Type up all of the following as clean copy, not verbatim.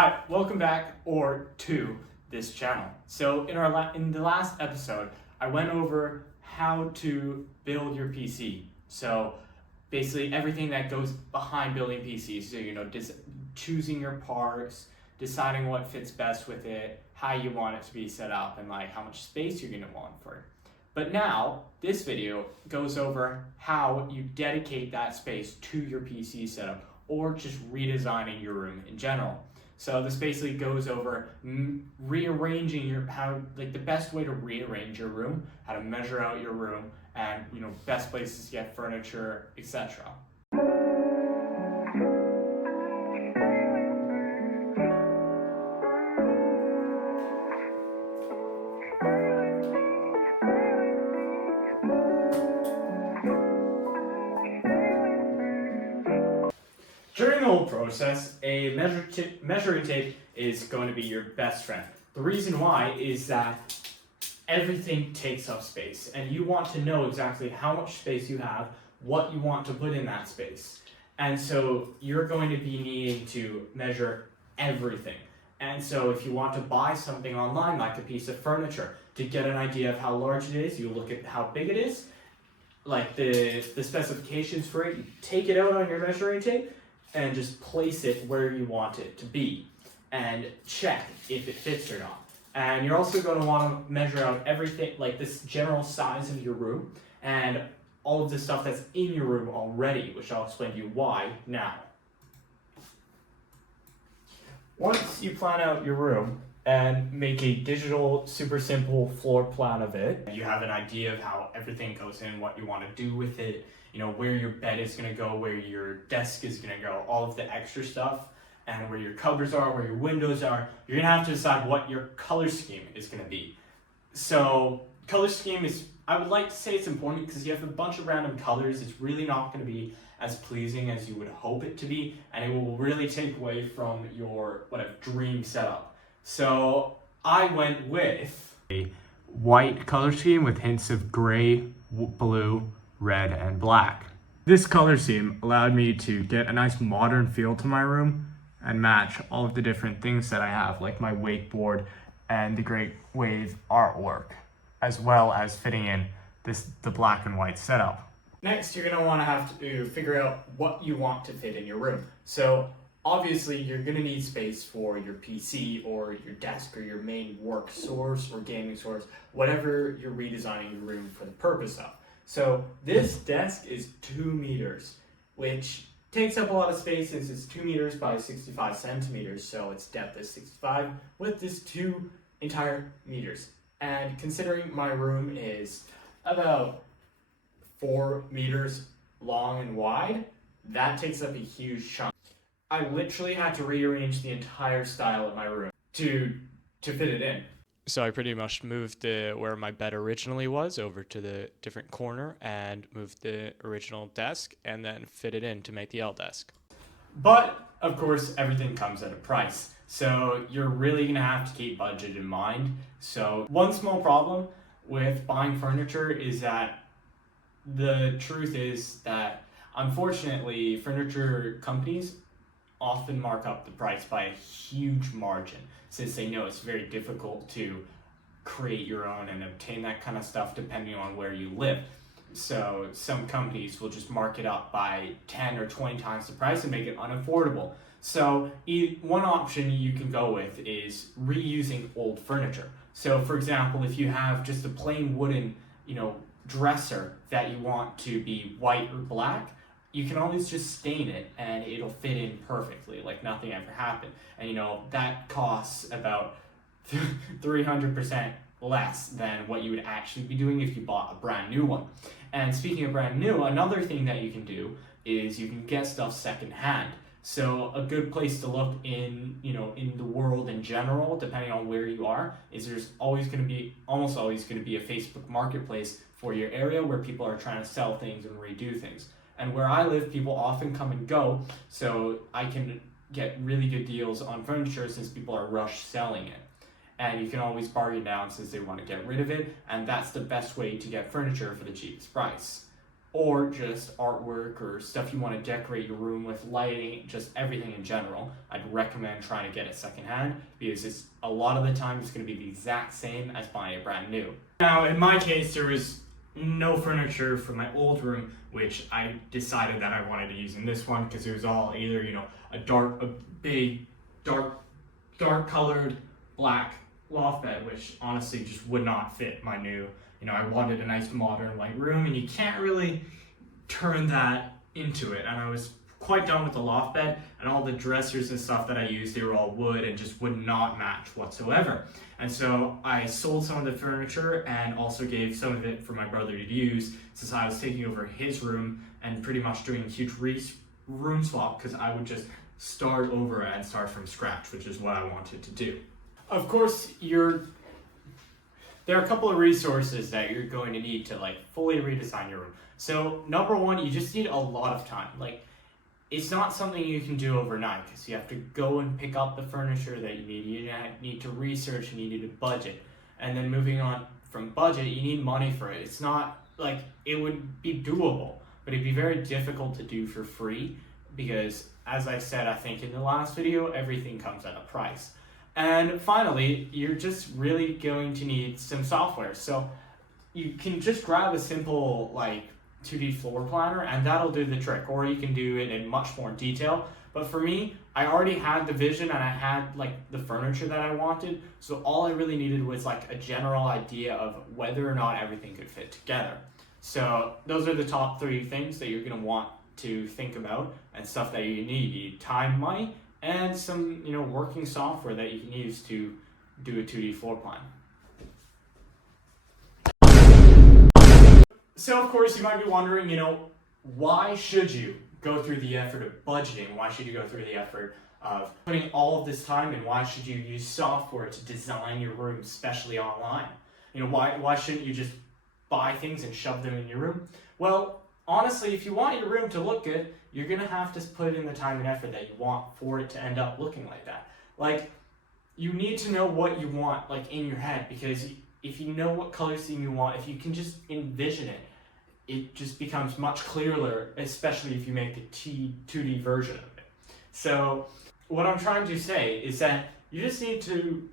Hi, welcome back to this channel. So in the last episode, I went over how to build your PC. So basically everything that goes behind building PCs. So choosing your parts, deciding what fits best with it, how you want it to be set up, and like how much space you're gonna want for it. But now this video goes over how you dedicate that space to your PC setup or just redesigning your room in general. So this basically goes over rearranging the best way to rearrange your room, how to measure out your room, and best places to get furniture, etc. During the whole process, a measuring tape is going to be your best friend. The reason why is that everything takes up space, and you want to know exactly how much space you have, what you want to put in that space. And so you're going to be needing to measure everything. And so if you want to buy something online, like a piece of furniture, to get an idea of how large it is, you look at how big it is, like the specifications for it, you take it out on your measuring tape, and just place it where you want it to be and check if it fits or not. And you're also going to want to measure out everything, like this general size of your room and all of the stuff that's in your room already, which I'll explain to you why now. Once you plan out your room and make a digital, super simple floor plan of it, you have an idea of how everything goes in, what you want to do with it, where your bed is going to go, where your desk is going to go, all of the extra stuff, and where your cupboards are, where your windows are. You're going to have to decide what your color scheme is going to be. So color scheme is, I would like to say it's important because you have a bunch of random colors. It's really not going to be as pleasing as you would hope it to be, and it will really take away from your dream setup. So I went with a white color scheme with hints of gray, blue, red, and black. This color scheme allowed me to get a nice modern feel to my room and match all of the different things that I have, like my wakeboard and the great wave artwork, as well as fitting in the black and white setup. Next, you're going to want to have to figure out what you want to fit in your room. So obviously you're going to need space for your PC or your desk or your main work source or gaming source, whatever you're redesigning your room for the purpose of. So this desk is 2 meters, which takes up a lot of space since it's 2 meters by 65 centimeters, so its depth is 65, width is 2 entire meters. And considering my room is about 4 meters long and wide, that takes up a huge chunk. I literally had to rearrange the entire style of my room to fit it in. So I pretty much moved where my bed originally was over to the different corner and moved the original desk and then fit it in to make the L desk. But of course, everything comes at a price. So you're really gonna have to keep budget in mind. So one small problem with buying furniture is that the truth is that unfortunately furniture companies often mark up the price by a huge margin, since they know it's very difficult to create your own and obtain that kind of stuff depending on where you live. So some companies will just mark it up by 10 or 20 times the price and make it unaffordable. So one option you can go with is reusing old furniture. So for example, if you have just a plain wooden, dresser that you want to be white or black, you can always just stain it and it'll fit in perfectly, like nothing ever happened. And that costs about 300% less than what you would actually be doing if you bought a brand new one. And speaking of brand new, another thing that you can do is you can get stuff secondhand. So a good place to look in the world in general, depending on where you are, is there's almost always going to be a Facebook marketplace for your area where people are trying to sell things and redo things. And where I live, people often come and go, so I can get really good deals on furniture since people are rush selling it. And you can always bargain down since they want to get rid of it, and that's the best way to get furniture for the cheapest price. or just artwork or stuff you want to decorate your room with, lighting, just everything in general, I'd recommend trying to get it secondhand, because it's a lot of the time it's going to be the exact same as buying it brand new. Now, in my case, there was no furniture for my old room, which I decided that I wanted to use in this one, because it was all either, you know, a big, dark colored black loft bed, which honestly just would not fit my new, you know, I wanted a nice modern white room, and you can't really turn that into it. And I was quite done with the loft bed, and all the dressers and stuff that I used, they were all wood and just would not match whatsoever. And so I sold some of the furniture and also gave some of it for my brother to use, since I was taking over his room and pretty much doing a huge room swap, because I would just start over and start from scratch, which is what I wanted to do. Of course, there are a couple of resources that you're going to need to like fully redesign your room. So number one, you just need a lot of time. Like, it's not something you can do overnight, because you have to go and pick up the furniture that you need. You need to research, and you need to budget. And then moving on from budget, you need money for it. It's not like it would be doable, but it'd be very difficult to do for free, because as I said, I think in the last video, everything comes at a price. And finally, you're just really going to need some software. So you can just grab a simple like 2D floor planner, and that'll do the trick, or you can do it in much more detail. But for me, I already had the vision, and I had like the furniture that I wanted, so all I really needed was like a general idea of whether or not everything could fit together. So those are the top 3 things that you're going to want to think about, and stuff that you need. You need time, money, and some, you know, working software that you can use to do a 2D floor plan. So of course you might be wondering, you know, why should you go through the effort of budgeting? Why should you go through the effort of putting all of this time in? Why should you use software to design your room, especially online? You know, why shouldn't you just buy things and shove them in your room? Well, honestly, if you want your room to look good, you're gonna have to put in the time and effort that you want for it to end up looking like that. Like, you need to know what you want, like, in your head, because if you know what color scheme you want, if you can just envision it, it just becomes much clearer, especially if you make the 2D version of it. So what I'm trying to say is that you just need to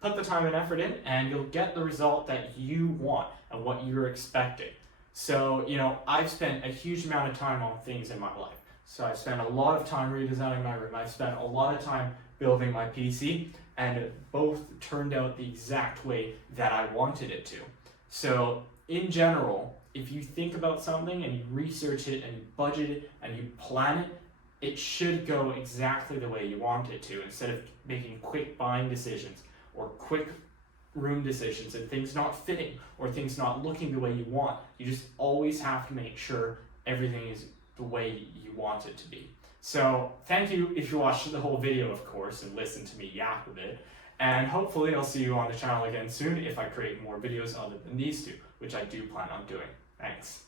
put the time and effort in, and you'll get the result that you want and what you're expecting. So, you know, I've spent a huge amount of time on things in my life. So I've spent a lot of time redesigning my room. I've spent a lot of time building my PC, and it both turned out the exact way that I wanted it to. So in general, if you think about something and you research it and you budget it and you plan it, it should go exactly the way you want it to, instead of making quick buying decisions or quick room decisions and things not fitting or things not looking the way you want. You just always have to make sure everything is the way you want it to be. So thank you if you watched the whole video, of course, and listened to me yap a bit. And hopefully I'll see you on the channel again soon if I create more videos other than these two, which I do plan on doing. Thanks.